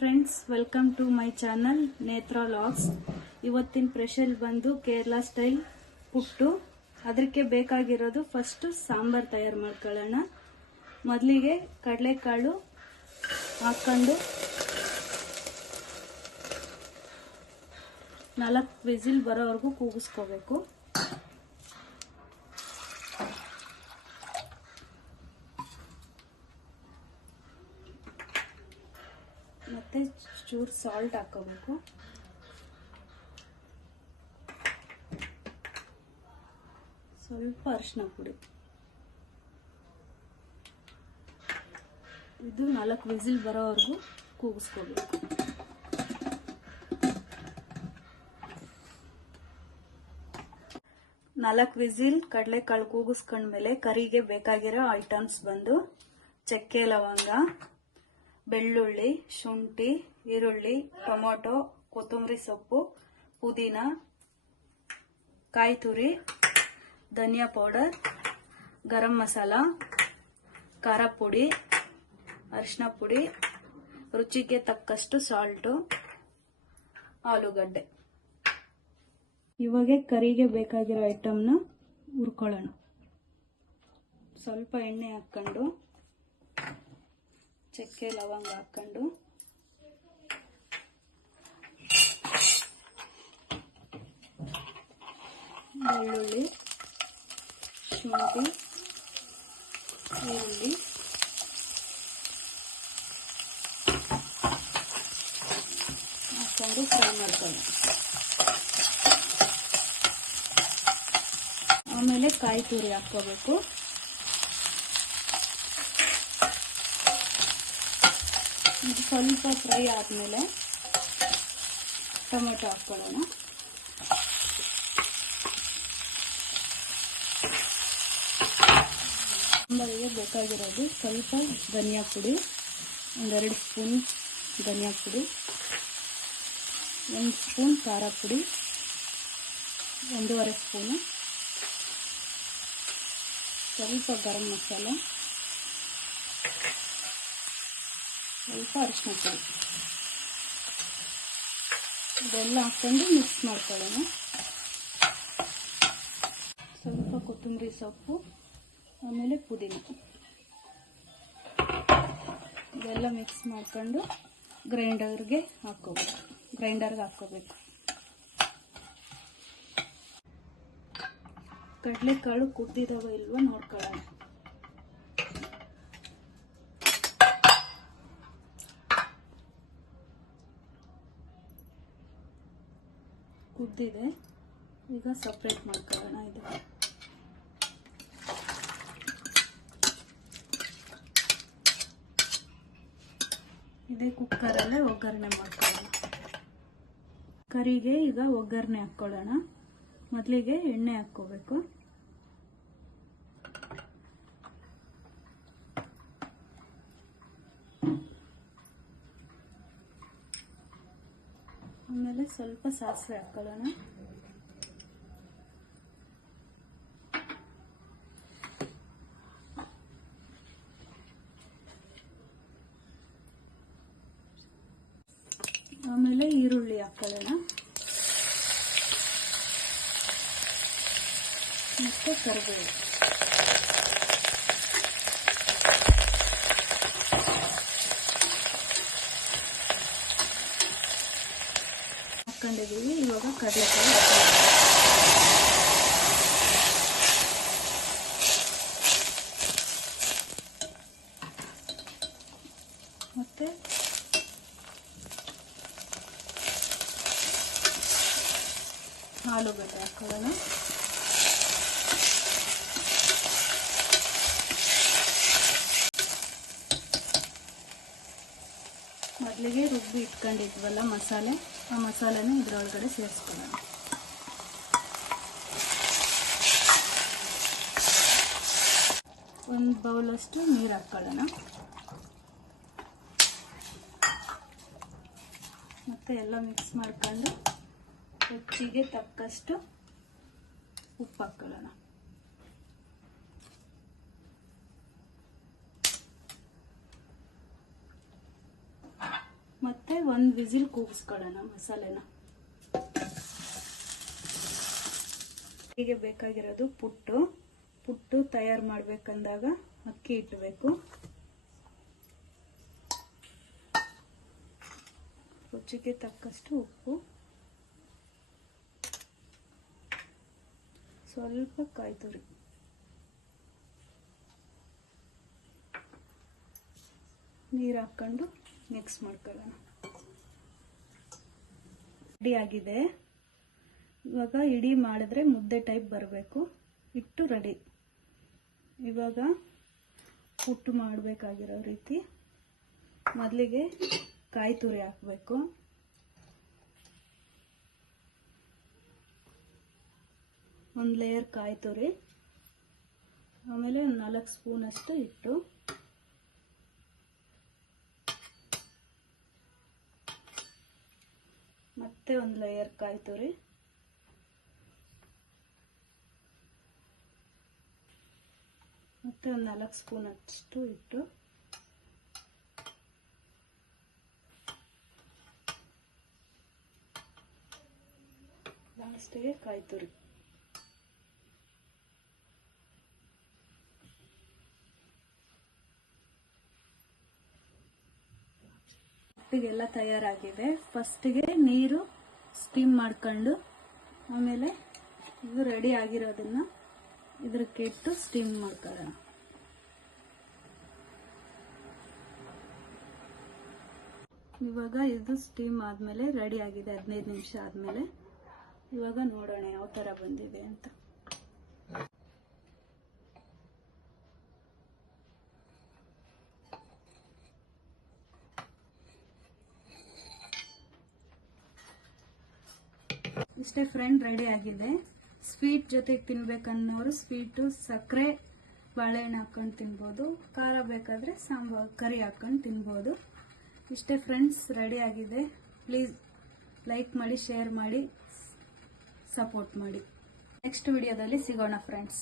Friends, welcome to my channel Netra logs. ಇವತ್ತಿನ special ಬಂದು Kerala style ಪುಟ್ಟು. ಅದಕ್ಕೆ ಬೇಕಾಗಿರೋದು ಫಸ್ಟ್ ಸಾಂಬಾರ್ ತಯಾರು ಮಾಡ್ಕೊಳ್ಳೋಣ. ಮೊದಲಿಗೆ ಕಡಲೆಕಾಳು ಹಾಕೊಂಡು 4 ವಿಸಿಲ್ ಬರೋವರೆಗೂ ಕೂಗಿಸ್ಕೋಬೇಕು. ಮತ್ತೆ ಚೂರು ಸಾಲ್ಟ್ ಹಾಕೋಬೇಕು. ಸ್ವಲ್ಪ ಅರಿಶಿನ ಪುಡಿ. ಇದು 4 ವಿಸಿಲ್ ಬರೋವರೆಗೂ ಕೂಗಿಸ್ಕೋಬೇಕು. ನಾಲ್ಕು ವಿಸಿಲ್ ಕಡಲೆಕಾಳು ಕೂಗಿಸ್ಕೊಂಡ್ಮೇಲೆ ಕರಿಗೆ ಬೇಕಾಗಿರೋ ಐಟಮ್ಸ್ ಬಂದು ಚಕ್ಕೆ, ಲವಂಗ, ಬೆಳ್ಳುಳ್ಳಿ, ಶುಂಠಿ, ಈರುಳ್ಳಿ, ಟೊಮೊಟೊ, ಕೊತ್ತಂಬರಿ ಸೊಪ್ಪು, ಪುದೀನ, ಕಾಯಿ ತುರಿ, ಧನಿಯಾ ಪೌಡರ್, ಗರಂ ಮಸಾಲ, ಖಾರ ಪುಡಿ, ಅರಿಶಿನ ಪುಡಿ, ರುಚಿಗೆ ತಕ್ಕಷ್ಟು ಸಾಲ್ಟು, ಆಲೂಗಡ್ಡೆ. ಇವಾಗ ಕರಿಗೆ ಬೇಕಾಗಿರೋ ಐಟಮ್ನ ಹುರ್ಕೊಳ್ಳೋಣ. ಸ್ವಲ್ಪ ಎಣ್ಣೆ ಹಾಕ್ಕೊಂಡು ಚಕ್ಕೆ, ಲವಂಗ ಹಾಕ್ಕೊಂಡು ಬೆಳ್ಳುಳ್ಳಿ, ಶುಂಠಿ, ಈರುಳ್ಳಿ, ಹಾಕ್ಕೊಂಡು ಫ್ರೈ ಮಾಡ್ಕೊಳ್ಳೋಣ. ಆಮೇಲೆ ಕಾಯಿ ತುರಿ ಹಾಕ್ಕೋಬೇಕು. ಇದು ಸ್ವಲ್ಪ ಫ್ರೈ ಆದಮೇಲೆ ಟೊಮೆಟೊ ಹಾಕ್ಕೊಳ್ಳೋಣ. ಸಾಂಬಾರಿಗೆ ಬೇಕಾಗಿರೋದು ಸ್ವಲ್ಪ ಧನಿಯಾ ಪುಡಿ, 2 ಸ್ಪೂನ್ ಧನಿಯಾ ಪುಡಿ, 1 ಸ್ಪೂನ್ ಖಾರ ಪುಡಿ, 1.5 ಸ್ಪೂನು, ಸ್ವಲ್ಪ ಗರಂ ಮಸಾಲ, ಸ್ವಲ್ಪ ಅರಿಶಿನ ಪುಡಿ. ಇದೆಲ್ಲ ಹಾಕ್ಕೊಂಡು ಮಿಕ್ಸ್ ಮಾಡ್ಕೊಳ್ಳೋಣ. ಸ್ವಲ್ಪ ಕೊತ್ತಂಬರಿ ಸೊಪ್ಪು, ಆಮೇಲೆ ಪುದೀನ, ಇದೆಲ್ಲ ಮಿಕ್ಸ್ ಮಾಡ್ಕೊಂಡು ಗ್ರೈಂಡರ್ಗೆ ಹಾಕ್ಕೋಬೇಕು. ಕಡಲೆಕಾಳು ಕುದ್ದಿದಾವ ಇಲ್ವಾ ನೋಡ್ಕೊಳ್ಳೋಣ. ಕುದ್ದಿದೆ, ಈಗ ಸಪ್ರೇಟ್ ಮಾಡ್ಕೊಳ್ಳೋಣ. ಇದು ಇದೇ ಕುಕ್ಕರಲ್ಲೇ ಒಗ್ಗರಣೆ ಮಾಡ್ಕೊಳ್ಳೋಣ. ಕರಿಗೆ ಈಗ ಒಗ್ಗರಣೆ ಹಾಕ್ಕೊಳ್ಳೋಣ. ಮೊದಲಿಗೆ ಎಣ್ಣೆ ಹಾಕ್ಕೋಬೇಕು. ಆಮೇಲೆ ಸ್ವಲ್ಪ ಸಾಸಿವೆ ಹಾಕ್ಕೊಳ್ಳೋಣ. ಆಮೇಲೆ ಈರುಳ್ಳಿ ಹಾಕ್ಕೊಳ್ಳೋಣ. ಮತ್ತೆ ಕರಿಬೇವು. ಹಾಕೊಂಡಿದ್ದೀವಿ. ಇವಾಗ ಕಡಲೆಕಾಳು ಮತ್ತೆ ಆಲೂಗಡ್ಡೆ ಹಾಕೊಳ್ಳೋಣ. ಮೊದಲಿಗೆ ರುಬ್ಬಿ ಇಟ್ಕೊಂಡಿದ್ವಲ್ಲ ಮಸಾಲೆ, ಆ ಮಸಾಲೆನ ಇದರೊಳಗಡೆ ಸೇರಿಸ್ಕೊಳ್ಳೋಣ. ಒಂದು ಬೌಲಷ್ಟು ನೀರು ಹಾಕ್ಕೊಳ್ಳೋಣ. ಮತ್ತೆ ಎಲ್ಲ ಮಿಕ್ಸ್ ಮಾಡ್ಕೊಂಡು ರುಚಿಗೆ ತಕ್ಕಷ್ಟು ಉಪ್ಪು ಹಾಕ್ಕೊಳ್ಳೋಣ. ಮತ್ತೆ ಒಂದು ವಿಸಿಲ್ ಕೂಗಿಸ್ಕೊಳ್ಳೋಣ ಮಸಾಲೆನ. ಹೀಗೆ ಬೇಕಾಗಿರೋದು ಪುಟ್ಟು ತಯಾರು ಮಾಡ್ಬೇಕಂದಾಗ ಅಕ್ಕಿ ಇಟ್ಟಬೇಕು. ರುಚಿಗೆ ತಕ್ಕಷ್ಟು ಉಪ್ಪು, ಸ್ವಲ್ಪ ಕಾಯಿ ತುರಿ, ನೀರು ಹಾಕೊಂಡು ಮಿಕ್ಸ್ ಮಾಡ್ಕೊಳ್ಳೋಣ. ರೆಡಿ ಆಗಿದೆ. ಇವಾಗ ಇಡೀ ಮಾಡಿದ್ರೆ ಮುದ್ದೆ ಟೈಪ್ ಬರಬೇಕು. ಹಿಟ್ಟು ರೆಡಿ. ಇವಾಗ ಪುಟ್ಟು ಮಾಡಬೇಕಾಗಿರೋ ರೀತಿ ಮೊದಲಿಗೆ ಕಾಯಿ ತುರಿ ಹಾಕಬೇಕು. ಒಂದು ಲೇಯರ್ ಕಾಯಿ ತುರಿ, ಆಮೇಲೆ 4 ಸ್ಪೂನ್ ಅಷ್ಟು ಹಿಟ್ಟು, ಮತ್ತೆ ಒಂದು ಲೇಯರ್ ಕಾಯಿ ತುರಿ, ಮತ್ತೆ ಒಂದು 4 ಸ್ಪೂನ್ ಅಷ್ಟು ಹಿಟ್ಟು, ಲಾಸ್ಟಿಗೆ ಕಾಯಿ ತುರಿ. ಎಲ್ಲ ತಯಾರಾಗಿದೆ. ಫಸ್ಟಿಗೆ ನೀರು ಸ್ಟೀಮ್ ಮಾಡ್ಕೊಂಡು ಆಮೇಲೆ ಇದು ರೆಡಿ ಆಗಿರೋದನ್ನ ಇದಕ್ಕೆ ಇಟ್ಟು ಸ್ಟೀಮ್ ಮಾಡ್ಕೊಳ್ಳೋಣ. ಇವಾಗ ಇದು ಸ್ಟೀಮ್ ಆದ್ಮೇಲೆ ರೆಡಿ ಆಗಿದೆ. 15 ನಿಮಿಷ ಆದ್ಮೇಲೆ ಇವಾಗ ನೋಡೋಣ ಯಾವ ತರ ಬಂದಿದೆ ಅಂತ. ಇಷ್ಟೇ ಫ್ರೆಂಡ್, ರೆಡಿ ಆಗಿದೆ. ಸ್ವೀಟ್ ಜೊತೆಗೆ ತಿನ್ಬೇಕನ್ನೋರು ಸ್ವೀಟು ಸಕ್ಕರೆ ಬಾಳೆಹಣ್ಣು ಹಾಕೊಂಡು ತಿನ್ಬೋದು. ಖಾರ ಬೇಕಾದ್ರೆ ಸಾಂಬಾರು ಕರಿ ಹಾಕೊಂಡು ತಿನ್ಬೋದು. ಇಷ್ಟೇ ಫ್ರೆಂಡ್ಸ್, ರೆಡಿ ಆಗಿದೆ. ಪ್ಲೀಸ್ ಲೈಕ್ ಮಾಡಿ, ಶೇರ್ ಮಾಡಿ, ಸಪೋರ್ಟ್ ಮಾಡಿ. ನೆಕ್ಸ್ಟ್ ವಿಡಿಯೋದಲ್ಲಿ ಸಿಗೋಣ ಫ್ರೆಂಡ್ಸ್.